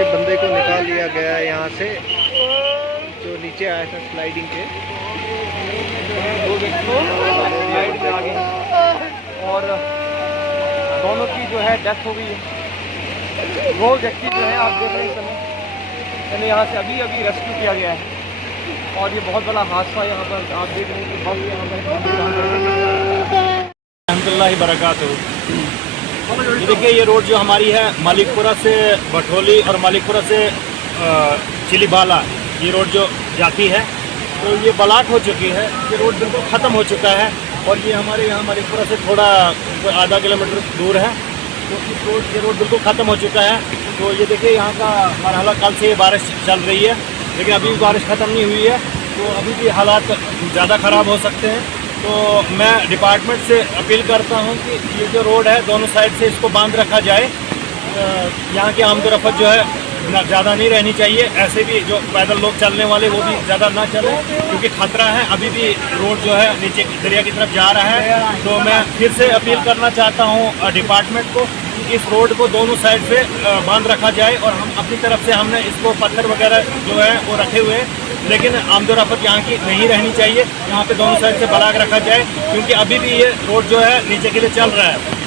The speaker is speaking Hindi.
ये बंदे को निकाल लिया गया है यहाँ से, जो नीचे आया था स्लाइडिंग के। दो व्यक्ति स्लाइड में आ गए और दोनों की जो है डेथ हो गई है। वो व्यक्ति जो है आप देख रहे हैं समय इन्हें यहाँ से अभी अभी रेस्क्यू किया गया है और ये बहुत बड़ा हादसा यहाँ पर आप देख रहे हैं कि बस यहाँ पर रहमतुल्लाहि बरकातहू। ये देखिए, ये रोड जो हमारी है मालिकपुरा से भटोली और मालिकपुरा से चिलीबाला, ये रोड जो जाती है तो ये ब्लॉक हो चुकी है। ये रोड बिल्कुल ख़त्म हो चुका है और ये हमारे यहाँ मालिकपुरा से थोड़ा आधा किलोमीटर दूर है। तो इस रोड ये रोड बिल्कुल ख़त्म हो चुका है। तो ये देखिए, यहाँ का मरहला कल से बारिश चल रही है, लेकिन अभी भी बारिश ख़त्म नहीं हुई है, तो अभी भी हालात ज़्यादा ख़राब हो सकते हैं। तो मैं डिपार्टमेंट से अपील करता हूँ कि ये जो रोड है दोनों साइड से इसको बांध रखा जाए। यहाँ की आमदोरफ़्त जो है ज़्यादा नहीं रहनी चाहिए। ऐसे भी जो पैदल लोग चलने वाले वो भी ज़्यादा ना चलें, क्योंकि ख़तरा है। अभी भी रोड जो है नीचे दरिया की तरफ जा रहा है। तो मैं फिर से अपील करना चाहता हूँ डिपार्टमेंट को कि इस रोड को दोनों साइड से बांध रखा जाए और हम अपनी तरफ से हमने इसको पत्थर वगैरह जो है वो रखे हुए हैं, लेकिन आमदोरफ़्त यहाँ की नहीं रहनी चाहिए। यहाँ पे दोनों साइड से ब्लॉक रखा जाए, क्योंकि अभी भी ये रोड जो है नीचे के लिए चल रहा है।